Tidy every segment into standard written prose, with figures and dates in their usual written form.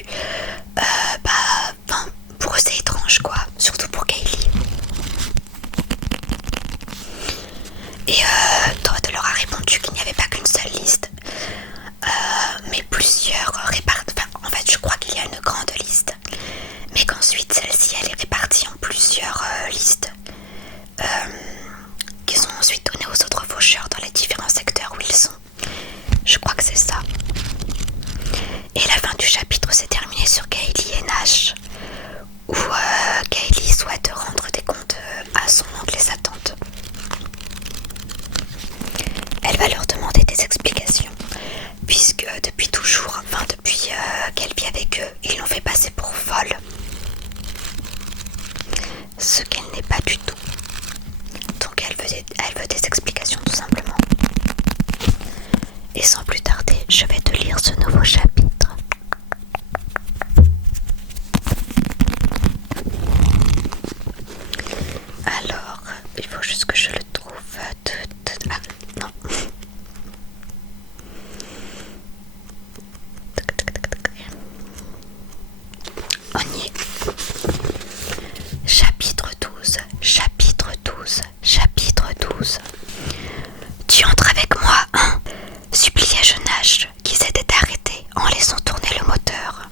début, pour eux c'est étrange quoi, surtout pour Kaylee. Et Todd leur a répondu qu'il n'y avait pas qu'une seule liste, mais plusieurs réparties. Enfin, en fait, je crois qu'il y a une grande liste, mais qu'ensuite celle-ci elle est répartie en plusieurs listes qui sont ensuite données aux autres faucheurs dans les différents secteurs où ils sont. Je crois que c'est ça. Et la fin du chapitre s'est terminée sur Kaylee et Nash, où Kaylee souhaite rendre des comptes à son oncle et sa tante. Elle va leur demander des explications, puisque depuis toujours, depuis qu'elle vit avec eux, ils l'ont fait passer pour folle. Ce qu'elle n'est pas du tout. Donc elle veut des explications tout simplement. Et sans plus tarder, je vais te lire ce nouveau chapitre. Alors, il faut juste que je le trouve. Ah, non. On y est. Chapitre 12, chapitre 12, chapitre 12. Tu entres avec moi, hein? Suppliai-je Nash, qui s'était arrêté en laissant tourner le moteur.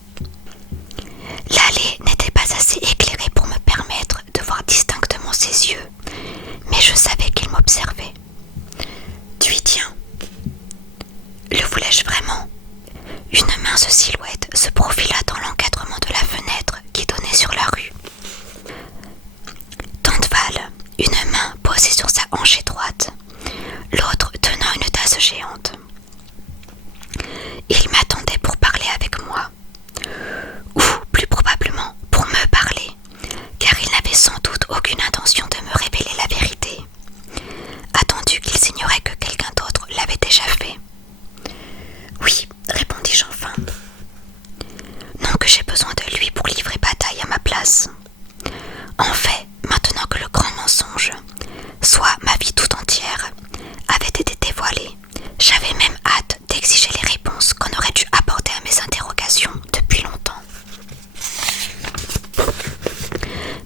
L'allée n'était pas assez éclairée pour me permettre de voir distinctement ses yeux, mais je savais qu'il m'observait. Tu y tiens. Le voulais-je vraiment? Une mince silhouette se profila dans l'encadrement de la fenêtre qui donnait sur la rue. Tante Val, une main posée sur sa hanche droite, l'autre tenant une tasse géante. Il m'attendait pour parler avec moi, ou plus probablement pour me parler, car il n'avait sans doute aucune intention de me révéler la vérité, attendu qu'il s'ignorait que quelqu'un d'autre l'avait déjà fait. Oui, répondis-je enfin. Non que j'ai besoin de lui pour livrer bataille à ma place. En fait, maintenant que le grand mensonge, soit ma vie tout entière, avait été dévoilée, j'avais même hâte d'exiger les réponses qu'on aurait dû apporter à mes interrogations depuis longtemps.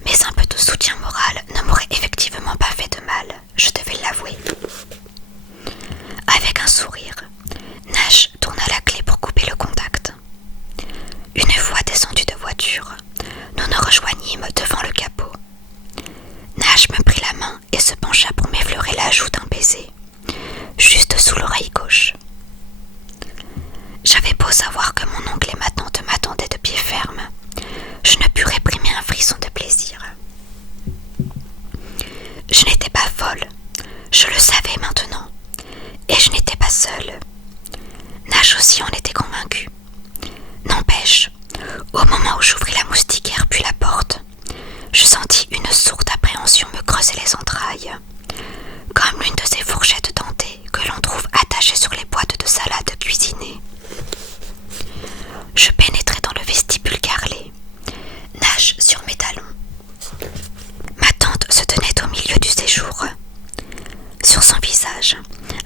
Mais un peu de soutien moral ne m'aurait effectivement pas fait de mal, je devais l'avouer. Avec un sourire, Nash tourna la clé pour couper le contact. Une fois descendu de voiture, nous nous rejoignîmes devant le capot. Nash me prit la main et se pencha pour m'effleurer la joue d'un baiser, juste sous l'oreille gauche. J'avais beau savoir que mon oncle et ma tante m'attendaient de pied ferme, je ne pus réprimer un frisson de plaisir. Je n'étais pas folle, je le savais maintenant, et je n'étais pas seule. Nash aussi en était convaincu. N'empêche, au moment où j'ouvris la moustiquaire puis la porte, je sentis une sourde appréhension me creuser les entrailles, comme l'une de ces fourchettes dentées que l'on trouve attachées sur les boîtes de salade cuisinées. Je pénétrai dans le vestibule carrelé, Nash sur mes talons. Ma tante se tenait au milieu du séjour. Sur son visage,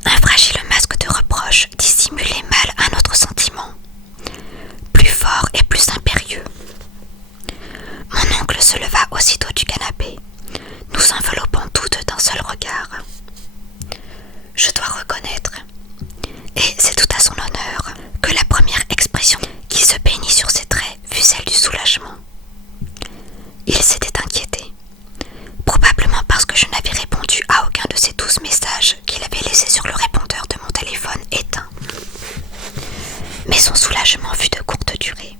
un fragile masque de reproche dissimulait mal un autre sentiment, plus fort et plus impérieux. Mon oncle se leva aussitôt du canapé, nous enveloppant toutes d'un seul regard. Je dois reconnaître, et c'est tout à son honneur, que la première expression qui se peignit sur ses traits fut celle du soulagement. Il s'était inquiété, probablement parce que je n'avais répondu à aucun de ces 12 messages qu'il avait laissés sur le répondeur de mon téléphone éteint. Mais son soulagement fut de courte durée.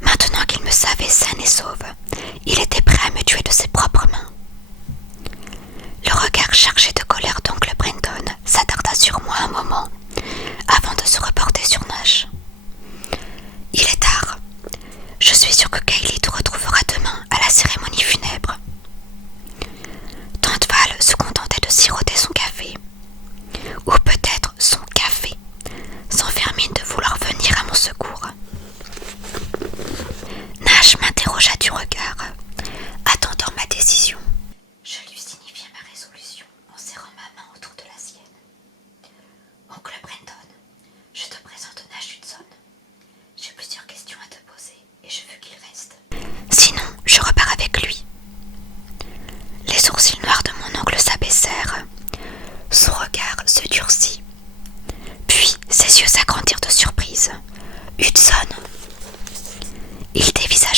Maintenant qu'il me savait saine et sauve, il était prêt à me tuer de ses propres mains. Le regard chargé de colère d'oncle Brandon s'attarda sur moi un moment, avant de se reporter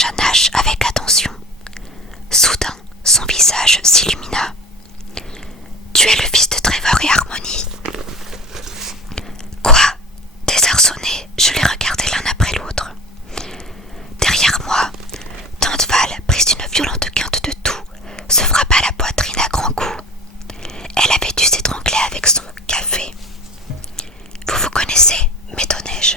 visage à Nash avec attention. Soudain, son visage s'illumina. « Tu es le fils de Trevor et Harmony ?» Quoi ? Désarçonné, je les regardais l'un après l'autre. Derrière moi, tante Val, prise d'une violente quinte de toux, se frappa la poitrine à grands coups. Elle avait dû s'étrangler avec son café. « Vous vous connaissez ?» m'étonnai-je.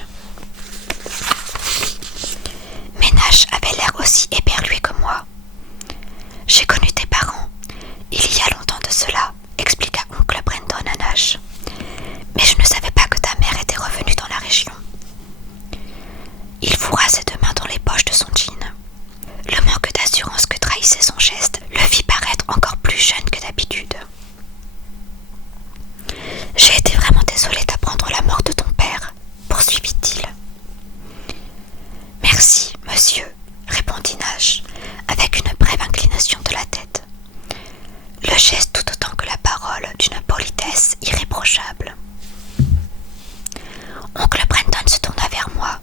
Mais Nash avait l'air aussi éperdué que moi. « J'ai connu tes parents, il y a longtemps de cela, » expliqua oncle Brandon à Nash. « Mais je ne savais pas que ta mère était revenue dans la région. » Il fourra ses deux mains dans les poches de son jean. Le manque d'assurance que trahissait son geste le fit paraître encore plus jeune que d'habitude. « J'ai été vraiment désolée d'apprendre la mort de ton père, » poursuivit-il. « Merci, monsieur, » répondit Nash, avec une brève inclination de la tête. Le geste tout autant que la parole d'une politesse irréprochable. Oncle Brandon se tourna vers moi.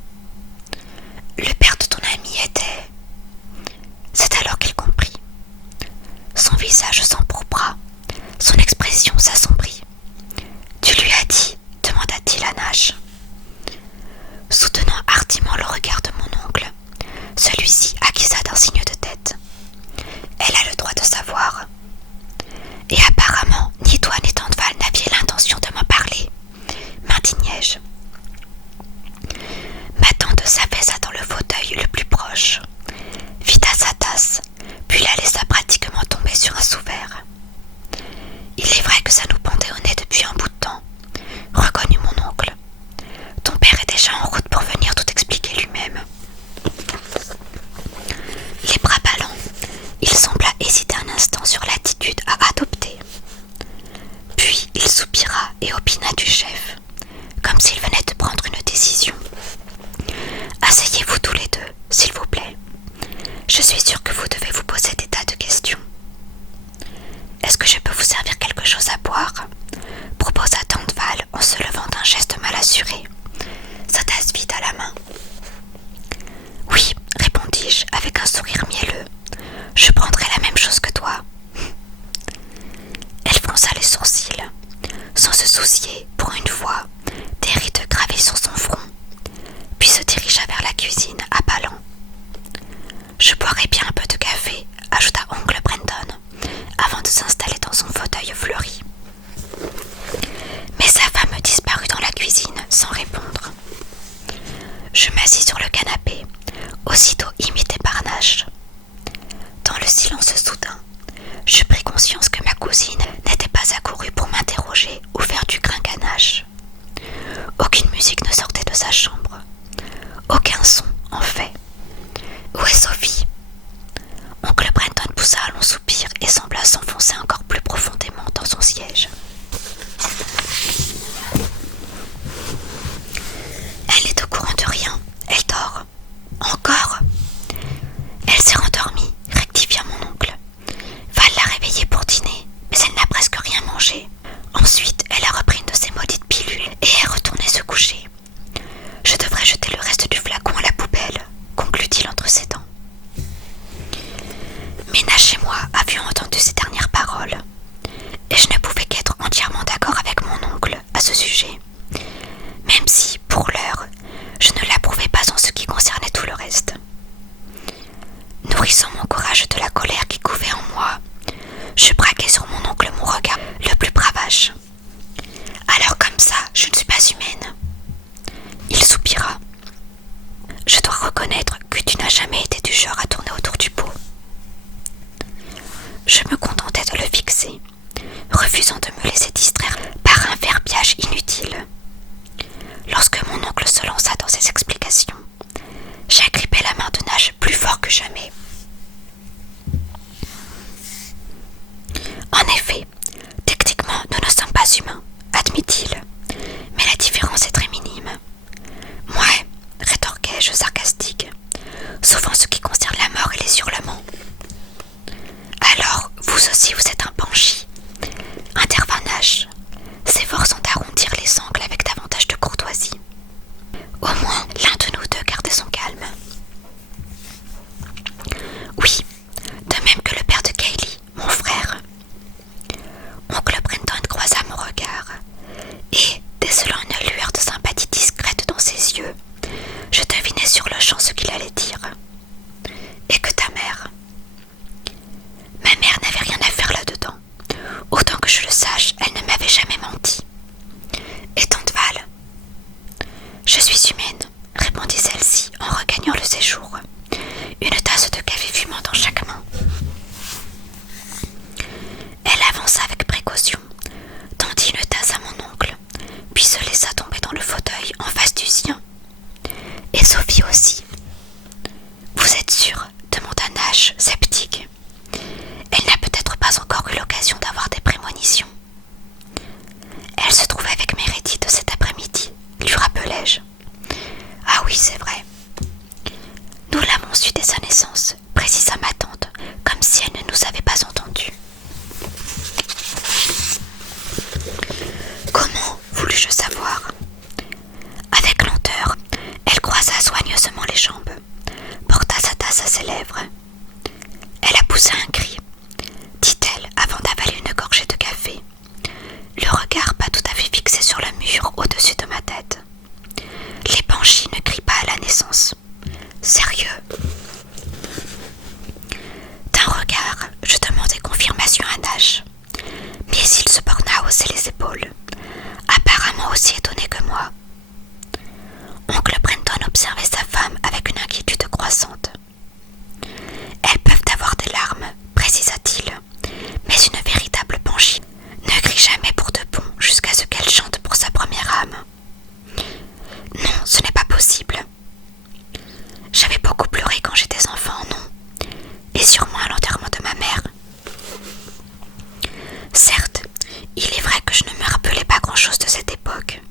Le père de ton ami était... C'est alors qu'il comprit. Son visage s'empourpra, son expression s'assombrit. « Tu lui as dit ?» demanda-t-il à Nash. Soutenant hardiment le regard de mon oncle, celui-ci acquiesça d'un signe de tête. « Elle a le droit de savoir. » « Et apparemment, ni toi ni tante Val n'aviez l'intention de m'en parler, » m'indignai-je. Ma tante s'affaissa dans le fauteuil le plus proche, vida sa tasse, puis la laissa pratiquement tomber sur un sous-verre. « Il est vrai que ça nous pendait au nez depuis un bout de temps, » reconnut mon oncle. « Ton père est déjà en route pour venir tout expliquer lui-même. » Les bras ballants, il sembla hésiter un instant sur l'attitude à adopter. Puis il soupira et opina du chef, comme s'il venait de prendre une décision. « Asseyez-vous tous les deux, s'il vous plaît. Je suis sûre que vous devez vous poser des tas de questions. »« Est-ce que je peux vous servir quelque chose à boire ?» proposa tante Val en se levant d'un geste mal assuré, sa tasse vide à la main. « Oui, » répondis-je avec un sourire mielleux. « Je prendrai la même chose que toi. » Elle fronça les sourcils, sans se soucier, pour une fois, des rides gravées sur son front, puis se dirigea vers la cuisine, appelant. « Je boirai bien un peu de café », ajouta oncle Brandon, avant de s'installer dans son fauteuil fleuri. Mais sa femme disparut dans la cuisine sans répondre. Je m'assis sur le canapé, aussitôt imité par Nash. Dans le silence soudain, je pris conscience que ma cousine n'était pas accourue pour m'interroger ou faire du grincanage. Aucune musique ne sortait de sa chambre. Aucun son, en fait. Où est Sophie ? Oncle Brandon poussa un long soupir et sembla s'enfoncer encore plus profondément dans son siège. Elle n'est au courant de rien. Elle dort. Encore ? Elle s'est rendormie, rectifia mon oncle. Val l'a réveillée pour dîner, mais elle n'a presque rien mangé. Ensuite, elle a repris une de ses maudites pilules et est retournée se coucher. Je devrais jeter le reste du flacon à la poubelle, conclut-il entre ses dents. Mais Nash et moi avions entendu ces dernières paroles, et je ne pouvais qu'être entièrement d'accord avec mon oncle à ce sujet, même si, pour l'heure, je ne l'approuvais pas en ce qui concernait tout le reste. Nourrissant mon courage de la colère qui couvait en moi, je braquai sur mon oncle mon regard le plus bravache. « Alors comme ça, je ne suis pas humaine. » Il soupira. « Je dois reconnaître que tu n'as jamais été du genre à tourner autour du pot. » Je me contentais de le fixer, refusant de me laisser distraire par un verbiage inutile. Lorsque mon oncle se lança dans ses explications, j'agrippai la main de Nash plus fort que jamais. En effet, techniquement, nous ne sommes pas humains, admit-il, mais la différence est très minime. Ouais, rétorquai-je sarcastique, sauf en ce qui concerne la mort et les hurlements. Alors, vous aussi, vous êtes un banshee, intervint Nash, s'efforçant d'arrondir les angles avec davantage de courtoisie. Au moins, l'un de nous deux gardait son calme. reçu dès sa naissance, précisa ma tante, comme si elle ne nous avait pas entendus. Comment voulus-je savoir? Avec lenteur, elle croisa soigneusement les jambes, porta sa tasse à ses lèvres. Elle a poussé un cri, dit-elle avant d'avaler une gorgée de café, le regard pas tout à fait fixé sur le mur au-dessus de ma tête. Les banshee ne crient pas à la naissance. Sérieux? D'un regard, je demandai confirmation à Nash, mais il se borna à hausser les épaules, apparemment aussi étonné que moi. Oncle Brandon observait sa femme avec une inquiétude croissante. Elles peuvent avoir des larmes, précisa-t-il, mais une véritable banshee ne crie jamais pour de bon jusqu'à ce qu'elle chante pour sa première âme. Non, ce n'est pas possible. J'avais beaucoup pleuré quand j'étais enfant, non, et sûrement à l'enterrement de ma mère. Certes, il est vrai que je ne me rappelais pas grand-chose de cette époque,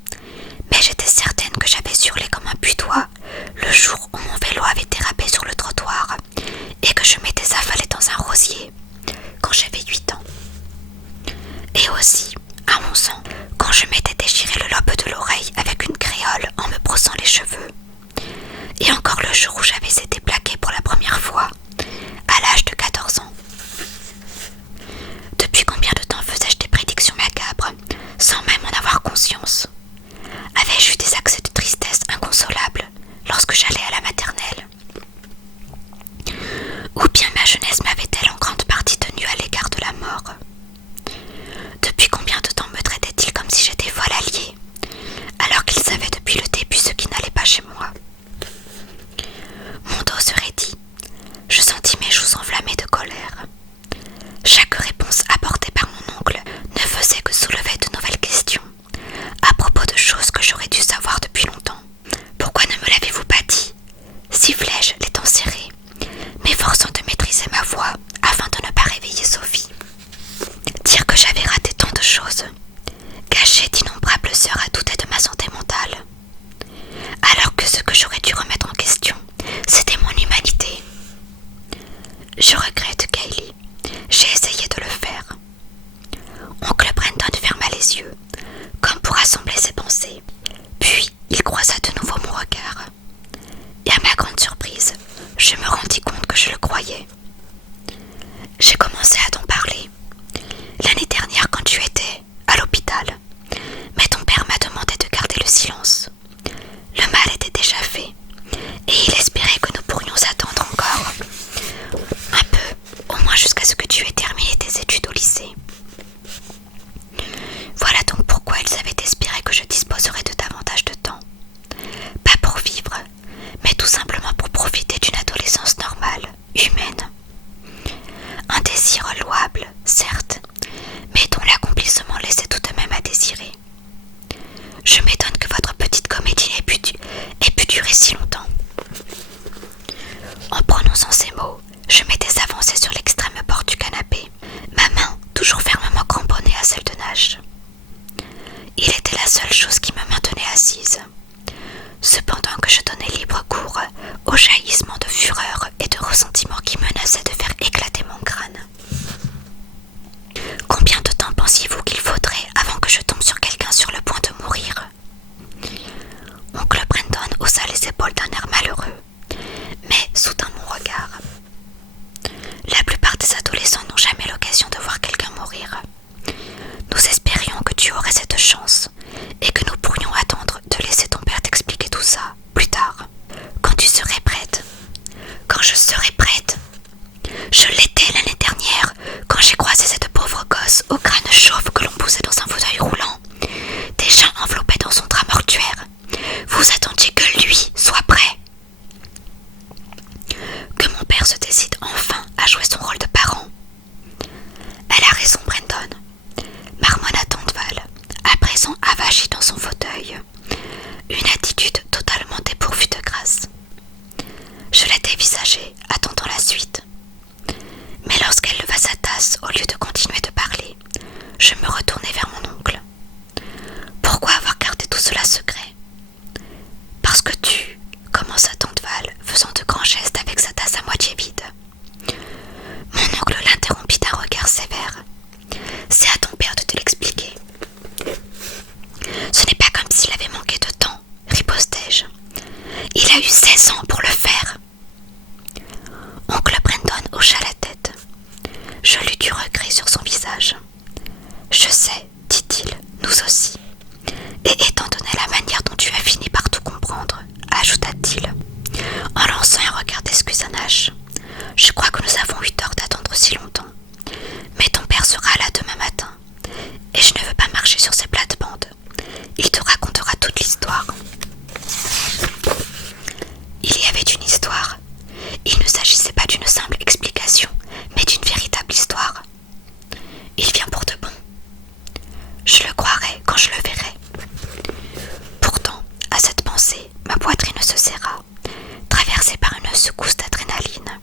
mais j'étais certaine que j'avais hurlé comme un putois le jour où mon vélo avait dérapé sur le trottoir et que je m'étais affalée dans un rosier quand j'avais 8 ans. Et aussi, à 11 ans, quand je m'étais déchiré le lobe de l'oreille avec une créole en me brossant les cheveux. Et encore le jour où j'avais été plaquée pour la première fois, à l'âge de 14 ans. Depuis combien de temps faisais-je des prédictions macabres, sans même en avoir conscience? Avais-je eu des accès de tristesse inconsolables lorsque j'allais à la maternelle? Ou bien ma jeunesse m'avait-elle en grande partie tenue à l'égard de la mort? Depuis combien de temps me traitait-il comme si j'étais folle alliée, alors qu'il savait depuis le début ce qui n'allait pas chez moi? Mon dos se raidit. Je sentis mes joues s'enflammer de colère. Chaque réponse apportée par mon oncle ne faisait que soulever de nouvelles questions, à propos de choses que j'aurais dû savoir depuis longtemps. Pourquoi ne me l'avez-vous pas dit? Sifflai-je, les dents serrées, m'efforçant de maîtriser ma voix afin de ne pas réveiller Sophie. Dire que j'avais raté tant de choses, gâché d'innombrables heures à douter de ma santé mentale, alors que ce que j'aurais dû remettre en question, c'était mon humanité. Je regrette, Kaylee. J'ai essayé de le faire. Oncle Brandon ferma les yeux, comme pour rassembler ses pensées. Puis, il croisa de nouveau mon regard. Et à ma grande surprise, je me rendis compte que je le croyais. J'ai commencé à t'en parler l'année dernière quand tu étais à l'hôpital. Mais ton père m'a demandé de garder le silence. Le mal était déjà fait, et il espérait que nous pourrions attendre encore un peu, au moins jusqu'à ce que tu aies terminé tes études au lycée. Voilà donc pourquoi ils avaient espéré que je disposerais de davantage de temps. Pas pour vivre, mais tout simplement pour profiter d'une adolescence normale, humaine. Un désir louable, certes, mais dont l'accomplissement laissait tout de même à désirer. Je m'étonne que votre petite comédie ait pu durer si longtemps. En prononçant ces mots, je m'étais avancée sur l'extrême bord du canapé, ma main toujours fermement cramponnée à celle de Nash. Il était la seule chose qui me maintenait assise, cependant que je donnais libre cours au jaillissement de fureur et de ressentiment qui menaçaient de faire éclater mon crâne. Combien de temps pensiez-vous qu'il faudrait avant que je tombe sur quelqu'un sur le point de mourir? Oncle Brandon haussa les épaules d'un air malheureux, mais soutint mon regard. La plupart des adolescents n'ont jamais l'occasion de voir quelqu'un mourir. Nous espérions que tu aurais cette chance et que nous pourrions attendre de laisser ton père t'expliquer tout ça plus tard, quand tu serais prête. Quand je serai prête. Je l'étais l'année dernière quand j'ai croisé cette pauvre gosse au crâne chauve que l'on poussait dans un fauteuil roulant, déjà enveloppé dans son drap mortuaire. Vous attendiez que lui soit prêt. Que mon père se décide enfin à jouer son rôle de parent. Elle a raison, Brandon, marmonna Tante Val, à présent avachie dans son fauteuil, une attitude totalement dépourvue de grâce. Je la dévisageai, attendant la suite. Mais lorsqu'elle leva sa tasse, au lieu de continuer de parler, je me retournai vers mon oncle. Pourquoi avoir gardé tout cela secret? Parce que tu, commença Tante Val, faisant de grands gestes avec sa tasse hocha la tête. Je lus du regret sur son visage. Je sais, dit-il, nous aussi. Et étant donné la manière dont tu as fini par tout comprendre, ajouta-t-il, en lançant un regard d'excuse à Nash. Je crois que nous avons eu tort d'attendre si longtemps. Mais ton père sera là demain matin. Et je ne veux pas marcher sur ses plates-bandes. Il te racontera toute l'histoire. Il y avait une histoire. Il ne s'agissait pas d'une simple explication, mais d'une véritable histoire. Il vient pour de bon. Je le croirai quand je le verrai. Pourtant, à cette pensée, ma poitrine se serra, traversée par une secousse d'adrénaline.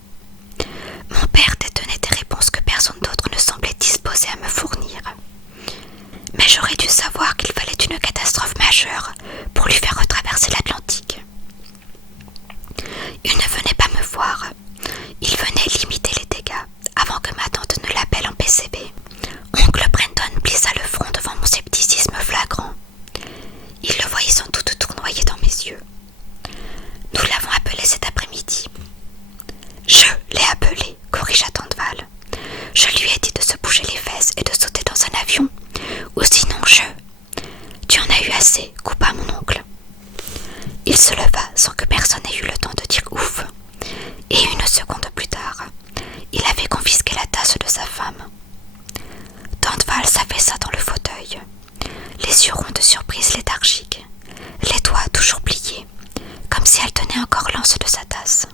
Mon père détenait des réponses que personne d'autre ne semblait disposé à me fournir. Mais j'aurais dû savoir qu'il fallait une catastrophe majeure pour lui faire retraverser l'Atlantique. Il ne venait pas me voir. Il venait limiter les dégâts avant que ma tante ne l'appelle en PCB. Oncle Brandon plissa le front devant mon scepticisme flagrant. Il le voyait sans doute tournoyer dans mes yeux. Nous l'avons appelé cet après-midi. Je l'ai appelé, corrigea tante Val. Je lui ai dit de se bouger les fesses et de sauter dans un avion. Ou sinon Tu en as eu assez, coupa mon oncle. Il se leva sans que personne n'ait eu le temps de dire ouf. Et une seconde plus tard, il avait confisqué la tasse de sa femme. Tante Val s'affaissa dans le fauteuil, les yeux ronds de surprise léthargique, les doigts toujours pliés, comme si elle tenait encore l'anse de sa tasse.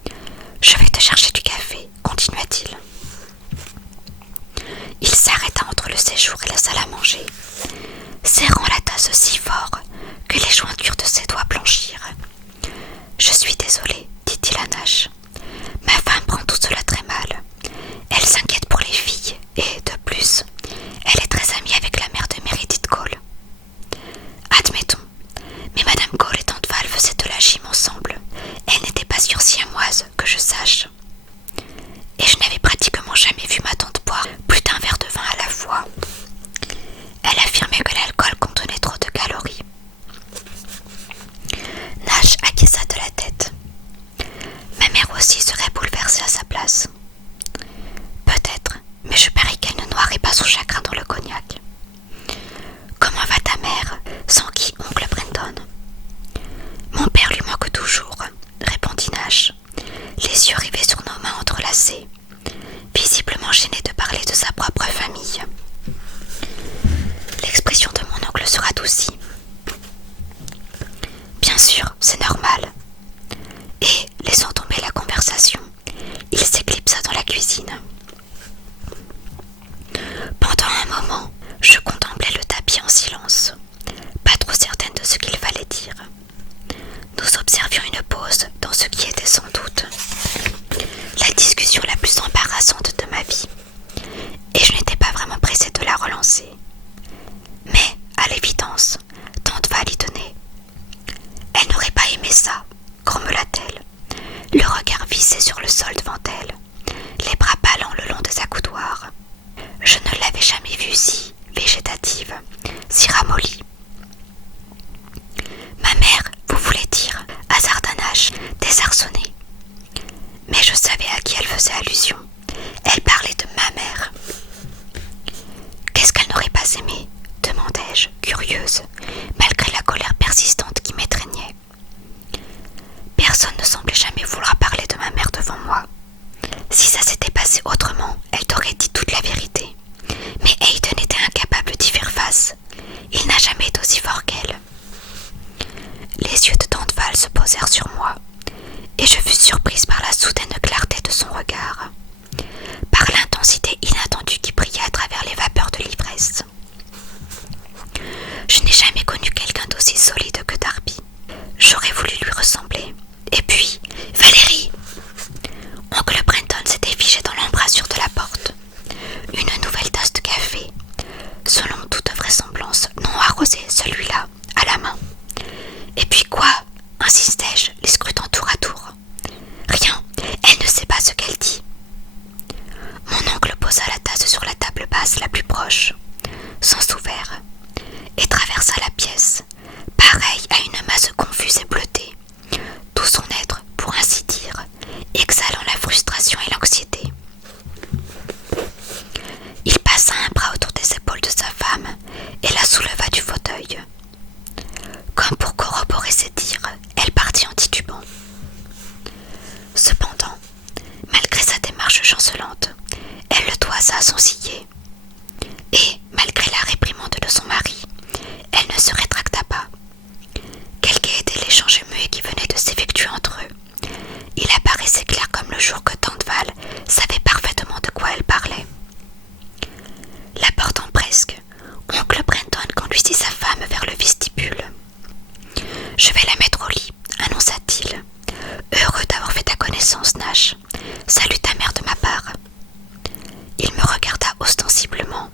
« Je vais te chercher du café, continua-t-il. Il s'arrêta entre le séjour et la salle à manger, serrant la tasse si fort que les jointures de ses doigts blanchirent. « Je suis désolé, dit-il à Nash. Ma femme prend tout cela très mal. Elle s'inquiète pour les filles et, de plus, elle est très amie avec la mère de Meredith Cole. Admettons, mais Madame Cole et Tante Val faisaient de la gym ensemble. Elle n'était pas sûre siamoise, que je sache. Et je n'avais pratiquement jamais vu ma tante boire plus d'un verre de vin à la fois. Elle affirmait que l'alcool contenait trop de calories. » Nash acquiesça de la tête. Ma mère aussi serait bouleversée à sa place. Peut-être, mais je parie qu'elle ne noierait pas son chagrin dans le cognac. Comment va ta mère, sans qui oncle Brandon? Mon père lui manque toujours, répondit Nash, les yeux rivés sur nos mains entrelacées, visiblement gêné de parler de sa propre famille. L'expression de mon oncle se radoucit. Bien sûr, c'est normal. Et, laissant tomber la conversation, il s'éclipsa dans la cuisine. Pendant un moment, je contemplais le tapis en silence, pas trop certaine de ce qu'il fallait dire. Nous observions une pause dans ce qui était sans doute la discussion la plus embarrassante de ma vie, et je n'étais pas vraiment pressée de la relancer. Mais, à l'évidence, tante Val y tenait. Elle n'aurait pas aimé ça, grommela-t-elle, le regard vissé sur le sol devant elle, les bras ballants le long des accoudoirs. Je ne l'avais jamais vue si végétative, si ramollie. Ma mère, vous voulez dire, hasarda Nash, désarçonné. Mais je savais à qui elle faisait allusion. Elle parlait de ma mère. Qu'est-ce qu'elle n'aurait pas aimé? Demandai-je, curieuse, malgré la colère persistante qui m'étreignait. Personne ne semblait jamais vouloir parler de ma mère devant moi. Si ça s'était passé autrement, elle t'aurait dit toute la vérité. Mais Hayden était incapable d'y faire face. Il n'a jamais été aussi fort qu'elle. Les yeux de tante Val se posèrent sur moi, et je fus surprise par la soudaine clarté de son regard, par sans ciller. Et, malgré la réprimande de son mari, elle ne se rétracta pas. Quel qu'ait l'échange muet qui venait de s'effectuer entre eux, il apparaissait clair comme le jour que Tante Val savait parfaitement de quoi elle parlait. L'abordant presque, oncle Brenton conduisit sa femme vers le vestibule. « Je vais la mettre au lit, » annonça-t-il. « Heureux d'avoir fait ta connaissance, Nash. Salue ta mère de ma part. » Il me regarda ostensiblement,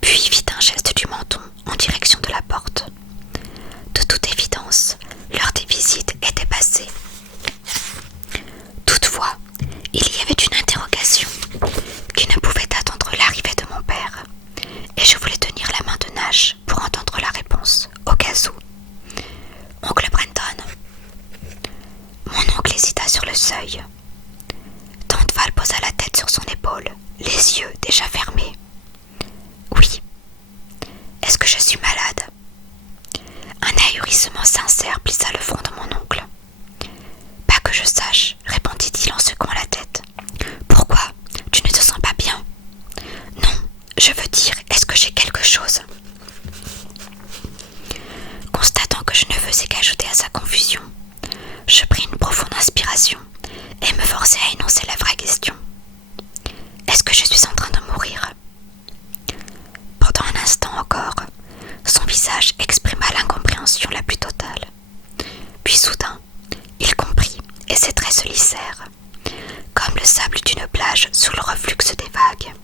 puis fit un geste du menton en direction de la porte. De toute évidence, l'heure des visites était passée. Toutefois, il y avait une interrogation qui ne pouvait attendre l'arrivée de mon père, et je voulais tenir la main de Nash pour entendre la réponse, au cas où. « Oncle Brenton ?» Mon oncle hésita sur le seuil. Tante Val posa la tête sur son épaule, les yeux déjà fermés. « Oui. Est-ce que je suis malade ?» Un ahurissement sincère plissa le front de mon oncle. « Pas que je sache, » répondit-il en secouant la tête. « Pourquoi? Tu ne te sens pas bien? » « Non, je veux dire, est-ce que j'ai quelque chose ?» Constatant que je ne faisais qu'ajouter à sa confusion, je pris une profonde inspiration et me forçai à énoncer la vraie question. « Est-ce que je suis en train de mourir ?» Pendant un instant encore, son visage exprima l'incompréhension la plus totale. Puis soudain, il comprit et ses traits se lissèrent, comme le sable d'une plage sous le reflux des vagues.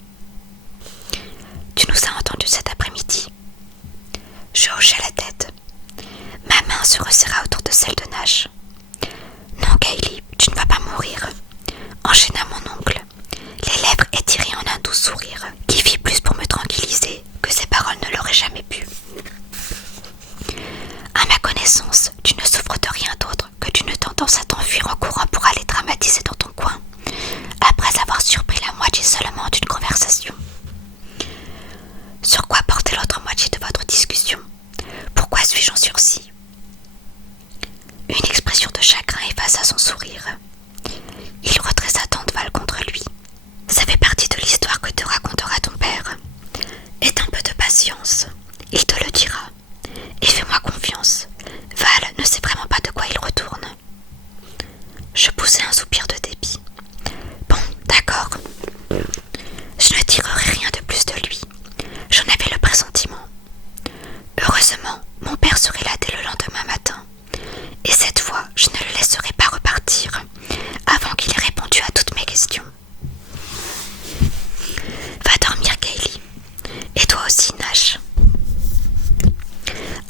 « Tu nous as entendus cet après-midi ?» Je hochai la tête. Ma main se resserra autour de celle de Nash. « Non, Kaylee, tu ne vas pas mourir », enchaîna mon oncle, les lèvres étirées en un doux sourire qui fit plus pour me tranquilliser que ses paroles ne l'auraient jamais pu. « À ma connaissance, tu ne souffres de rien d'autre que d'une tendance à t'enfuir en courant pour aller dramatiser dans ton coin, après avoir surpris la moitié seulement d'une conversation. Sur quoi portait l'autre moitié de votre discussion? Pourquoi suis-je en sursis ?» Une expression de chagrin effaça son sourire. Il redressa Tante Val contre lui. « Ça fait partie de l'histoire que te racontera ton père. Aie un peu de patience, il te le dira. Et fais-moi confiance, Val ne sait vraiment pas de quoi il retourne. » Je poussai un soupir de dépit. « Bon, d'accord. Je ne tirerai rien de plus de lui. J'en avais le pressentiment. Heureusement, mon père serait là dès le lendemain matin. Et cette fois, je ne le laisserai pas repartir avant qu'il ait répondu à toutes mes questions. Va dormir, Kaylee. Et toi aussi, Nash. »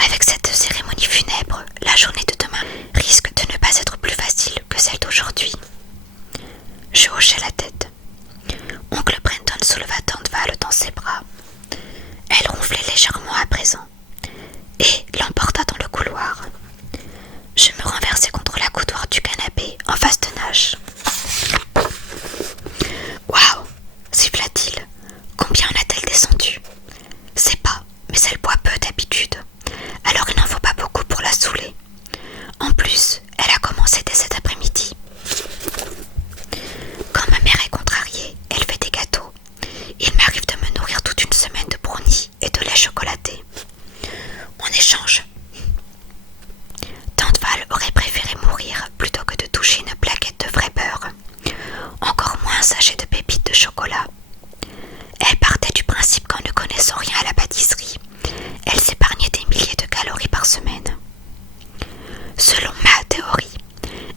Avec cette cérémonie funèbre, la journée de demain risque de ne pas être plus facile que celle d'aujourd'hui. Je hochai la tête. Oncle Brenton souleva Tante Val dans ses bras. Elle ronflait légèrement à présent et l'emporta dans le couloir. Je me renversai contre la coudoir du canapé en face de Nash. « Waouh !» siffla-t-il. « Combien en a-t-elle descendu ?»« C'est pas, mais elle boit peu d'habitude, alors il n'en faut pas beaucoup pour la saouler. En plus, elle a commencé dès cet après-midi. » Quand ma mère est contrariée, elle fait des gâteaux. Il m'arrive de me nourrir toute une semaine de brownies et de lait chocolaté. On échange. Tante Val aurait préféré mourir plutôt que de toucher une plaquette de vrai beurre, encore moins un sachet de pépites de chocolat. Elle partait du principe qu'en ne connaissant rien à la pâtisserie, elle s'épargnait des milliers de calories par semaine. Selon ma théorie,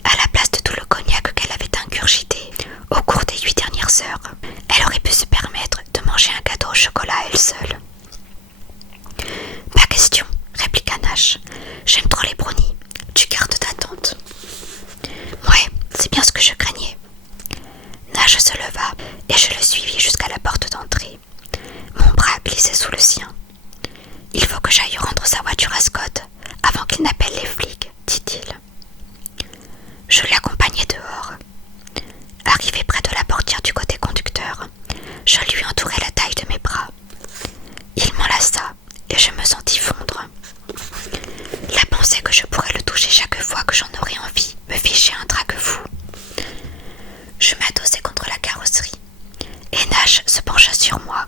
à la place de tout le cognac qu'elle avait ingurgité au cours des 8 dernières heures, elle aurait pu se permettre de manger un gâteau au chocolat à elle seule. « Pas question, » répliqua Nash. « J'aime trop les brownies. Tu gardes ta tante. » « Ouais, c'est bien ce que je craignais. » Nash se leva et je le suivis jusqu'à la porte d'entrée. Mon bras glissait sous le sien. « Il faut que j'aille rendre sa voiture à Scott avant qu'il n'appelle les flics, » dit-il. Je l'accompagnai dehors. Arrivé près de la portière du côté conducteur, je lui entourai la taille de mes bras. Il m'enlaça et je me sentis fondre. La pensée que je pourrais le toucher chaque fois que j'en aurais envie me fichait un trac fou. Je m'adossai contre la carrosserie et Nash se pencha sur moi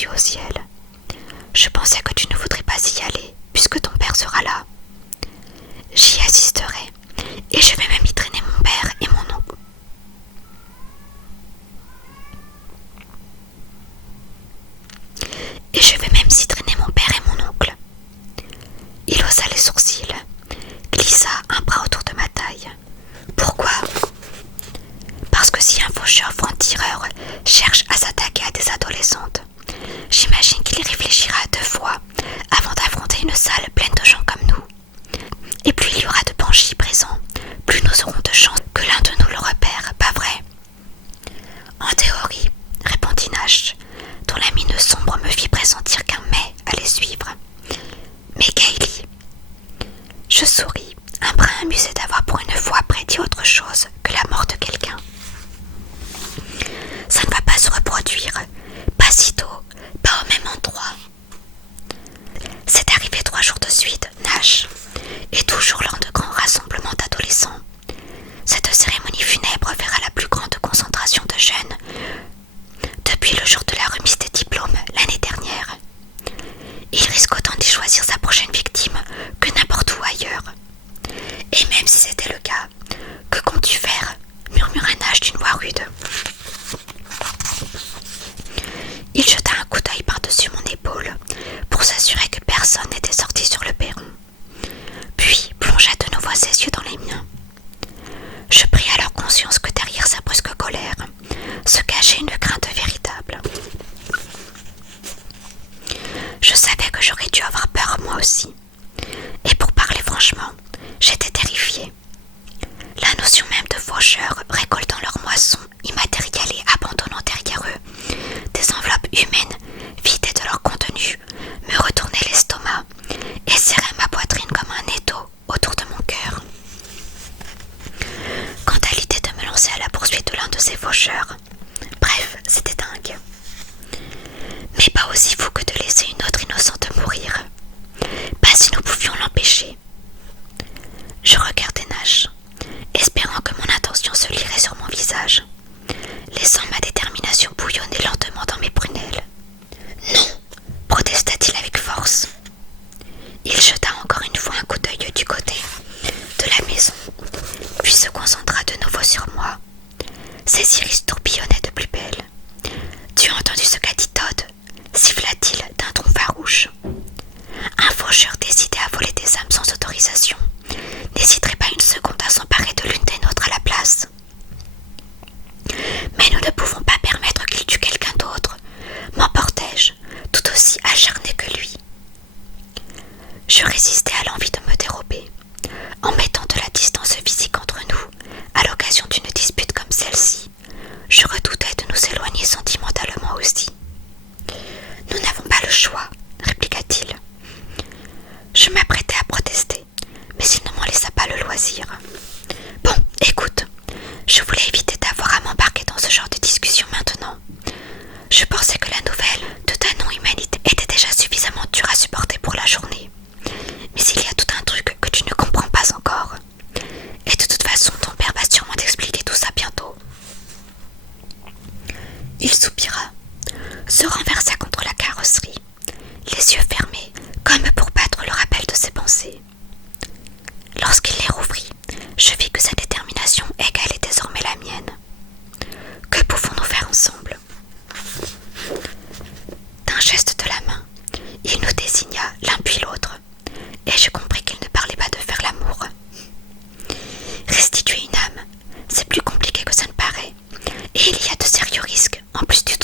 les yeux au ciel. Je pensais que tu ne voudrais pas y aller, puisque ton père sera là. J'y assisterai, et je vais même y traîner mon père et mon oncle. Et je vais même y traîner mon père et mon oncle. Il haussa les sourcils, glissa un bras autour de ma taille. Pourquoi? Parce que si un faucheur franc-tireur cherche à s'attaquer à des adolescentes, j'imagine qu'il y réfléchira 2 fois avant d'affronter une salle pleine de gens comme nous. Et plus il y aura de banshee présents, plus nous aurons de chances que l'un de nous le repère, pas vrai? En théorie, répondit Nash, dont la mine sombre me fit pressentir qu'un mais allait suivre. Mais Kaylee, je souris, un brin amusé d'avoir pour une fois prédit autre chose que la mort de quelqu'un. Ça ne va pas se reproduire, pas si tôt, pas au même endroit. C'est arrivé 3 jours de suite, Nash, et toujours lors de grands rassemblements d'adolescents. Cette cérémonie funèbre verra la plus grande concentration de jeunes depuis le jour de la remise des diplômes l'année dernière. Il risque autant d'y choisir sa prochaine victime que n'importe où ailleurs. Et même si c'était le cas, que comptes-tu faire? Murmura Nash d'une voix rude. Il jeta un coup d'œil par-dessus mon épaule pour s'assurer que personne n'était sorti sur le perron, puis plongea de nouveau ses yeux dans les miens. Je pris alors conscience que derrière sa brusque colère se cachait une crainte véritable. Je savais que j'aurais dû avoir peur moi aussi, et pour parler franchement, j'étais terrifiée. La notion même de faucheurs récoltant leur moisson immatérielle et abandonnant derrière eux des enveloppes humaines vidées de leur contenu me retournait l'estomac et serrait ma poitrine comme un étau autour de mon cœur. Quant à l'idée de me lancer à la poursuite de l'un de ces faucheurs, bref, c'était dingue. Mais pas aussi fou que de laisser une autre innocente mourir. Pas si nous pouvions l'empêcher. Je regardais Nash, espérant que mon intention se lirait sur mon visage, laissant ma détermination bouillonner lentement dans mes prunelles. Non, protesta-t-il avec force. Il jeta encore une fois un coup d'œil du côté de la maison, puis se concentra de nouveau sur moi. Ses iris tourbillonnaient de plus belle. Tu as entendu ce qu'a dit Todd? Siffla-t-il d'un ton farouche. Un faucheur décidé à voler des âmes sans autorisation n'hésiterait pas une seconde à s'emparer de l'une des nôtres à la place. Mais nous ne pouvons pas permettre qu'il tue quelqu'un d'autre, m'emportai-je, tout aussi acharné que lui. Je résistais à l'envie de me dérober, en mettant de la distance physique entre nous, à l'occasion d'une dispute comme celle-ci. Je redoutais de nous éloigner sentimentalement aussi. Nous n'avons pas le choix, répliqua-t-il. Je m'apprêtais à protester, mais il ne m'en laissa pas le loisir. Bon, écoute, je voulais éviter d'avoir à m'embarquer dans ce genre de discussion maintenant. Je pensais que la nouvelle de ta non-humanité était déjà suffisamment dure à supporter pour la journée. Mais il y a tout un truc que tu ne comprends pas encore. Et de toute façon, ton père va sûrement t'expliquer tout ça bientôt. Il soupira, se renversa contre la carrosserie, les yeux fermés, comme pour battre le rappel de ses pensées. Lorsqu'il les rouvrit, je vis que sa détermination égalait désormais la mienne. Que pouvons-nous faire ensemble? D'un geste de la main, il nous désigna l'un puis l'autre, et je compris qu'il ne parlait pas de faire l'amour. Restituer une âme, c'est plus compliqué que ça ne paraît, et il y a de sérieux risques, en plus du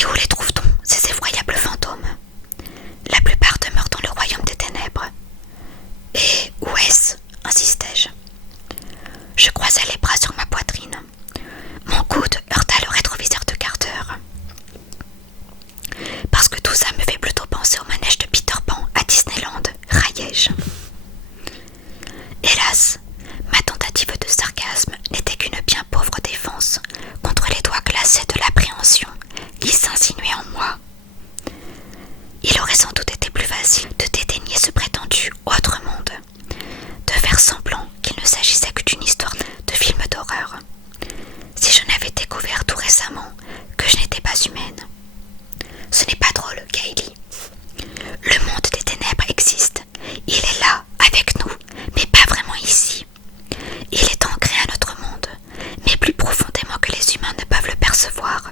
Et où les trouve-t-on, ces effroyables fantômes? La plupart demeurent dans le royaume des ténèbres. Et où est-ce? Insistai-je. Je croisai les bras sur ma poitrine. Mon coude heurta le rétroviseur de Carter. Parce que tout ça me fait plutôt penser au manège de Peter Pan à Disneyland, raillai-je. Hélas, ma tentative de sarcasme n'était qu'une bien pauvre défense contre les doigts glacés de l'appréhension qui s'insinuait en moi. Il aurait sans doute été plus facile de dédaigner ce prétendu autre monde, de faire semblant qu'il ne s'agissait que d'une histoire de film d'horreur, si je n'avais découvert tout récemment que je n'étais pas humaine. Ce n'est pas drôle, Kaylee. Le monde des ténèbres existe. Il est là, avec nous, mais pas vraiment ici. Il est ancré à notre monde, mais plus profondément que les humains ne peuvent le percevoir,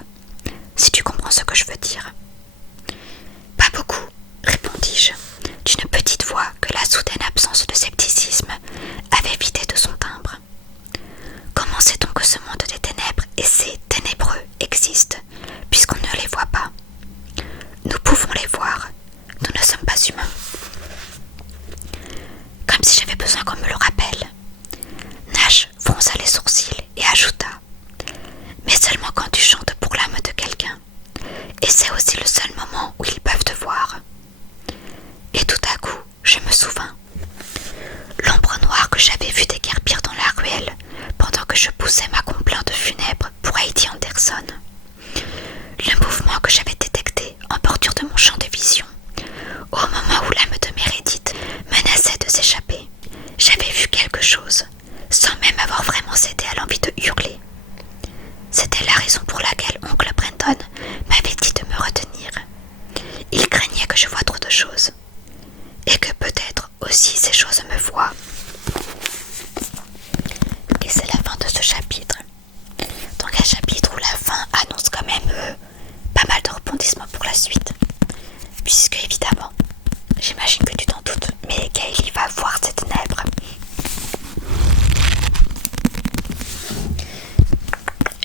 si tu comprends ce que je veux dire. Pas beaucoup, répondis-je, d'une petite voix que la soudaine absence de scepticisme avait vidée de son timbre. Comment sait-on que ce monde des ténèbres et ces ténébreux existent, puisqu'on ne les voit pas? Nous pouvons les voir, nous ne sommes pas humains. Comme si j'avais besoin qu'on me le rappelle. Nash fronça les sourcils et ajouta: mais seulement quand tu chantes pour l'âme de quelqu'un. Et c'est aussi le seul moment où ils peuvent te voir. Et tout à coup, je me souvins. L'ombre noire que j'avais vue déguerpir dans la ruelle pendant que je poussais ma complainte funèbre pour Heidi Anderson. Le mouvement que j'avais détecté en bordure de mon champ de vision, au moment où l'âme de Meredith menaçait de s'échapper, j'avais vu quelque chose, sans même avoir vraiment cédé à l'envie de hurler. C'était la raison pour laquelle oncle Brandon m'avait dit de me retenir. Il craignait que je voie trop de choses, et que peut-être aussi ces choses me voient. Et c'est la fin de ce chapitre. Donc un chapitre où la fin annonce quand même pas mal de rebondissements pour la suite. Puisque évidemment, j'imagine que tu t'en doutes, mais Kaylee va voir ces ténèbres.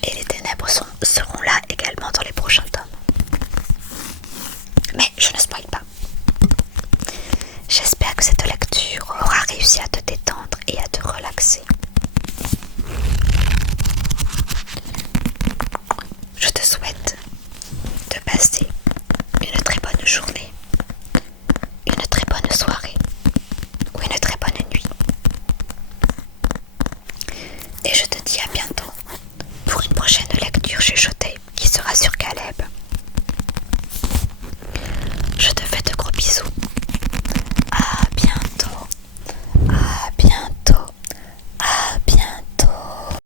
Et les ténèbres seront là également dans les prochains tomes. Mais je ne spoil pas. J'espère que cette lecture aura réussi à te détendre et à te relaxer. Je te souhaite de passer